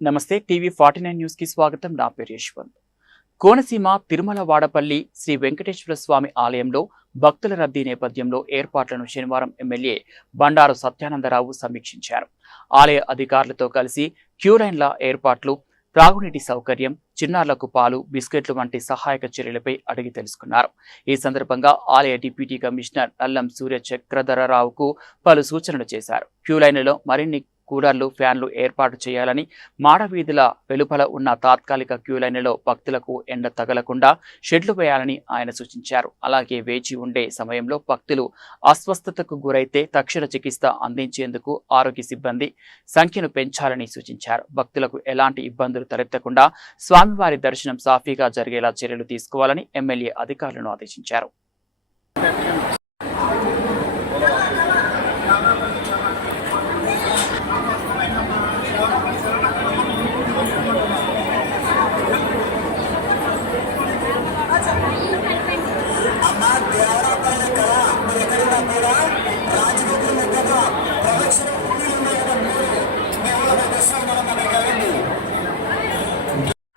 నమస్తే టీవీ49 న్యూస్ కి స్వాగతం. నా పేరు యశ్వంత్. కోనసీమ తిరుమల వాడపల్లి శ్రీ వెంకటేశ్వర స్వామి ఆలయంలో భక్తుల రద్దీ నేపథ్యంలో ఏర్పాట్లను శనివారం ఎమ్మెల్యే బండారు సత్యానందరావు సమీక్షించారు. ఆలయ అధికారులతో కలిసి క్యూలైన్ల ఏర్పాట్లు, త్రాగునీటి సౌకర్యం, చిన్నారులకు పాలు, బిస్కెట్లు వంటి సహాయక చర్యలపై అడిగి తెలుసుకున్నారు. ఈ సందర్భంగా ఆలయ డిప్యూటీ కమిషనర్ అల్లం సూర్య చక్రధరరావుకు పలు సూచనలు చేశారు. క్యూలైన్లలో మరిన్ని కూలర్లు, ఫ్యాన్లు ఏర్పాటు చేయాలని, మాడవీధుల వెలుపల ఉన్న తాత్కాలిక క్యూలైన్లలో భక్తులకు ఎండ తగలకుండా షెడ్లు వేయాలని ఆయన సూచించారు. అలాగే వేచి ఉండే సమయంలో భక్తులు అస్వస్థతకు గురైతే తక్షణ చికిత్స అందించేందుకు ఆరోగ్య సిబ్బంది సంఖ్యను పెంచాలని సూచించారు. భక్తులకు ఎలాంటి ఇబ్బందులు తలెత్తకుండా స్వామివారి దర్శనం సాఫీగా జరిగేలా చర్యలు తీసుకోవాలని ఎమ్మెల్యే అధికారులను ఆదేశించారు.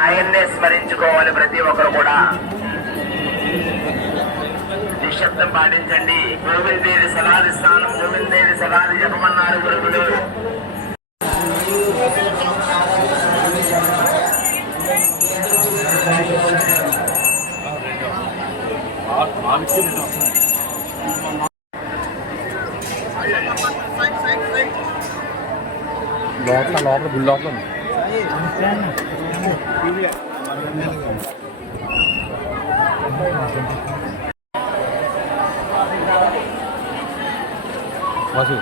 ఆయన్నే స్మరించుకోవాలి. ప్రతి ఒక్కరు కూడా నిశ్శబ్దం పాటించండి. గోవిందేది సలాది స్థానం, గోవిందేది సలాది జపమన్నారు గురువులు. లోపల గుడి లోపల వాసు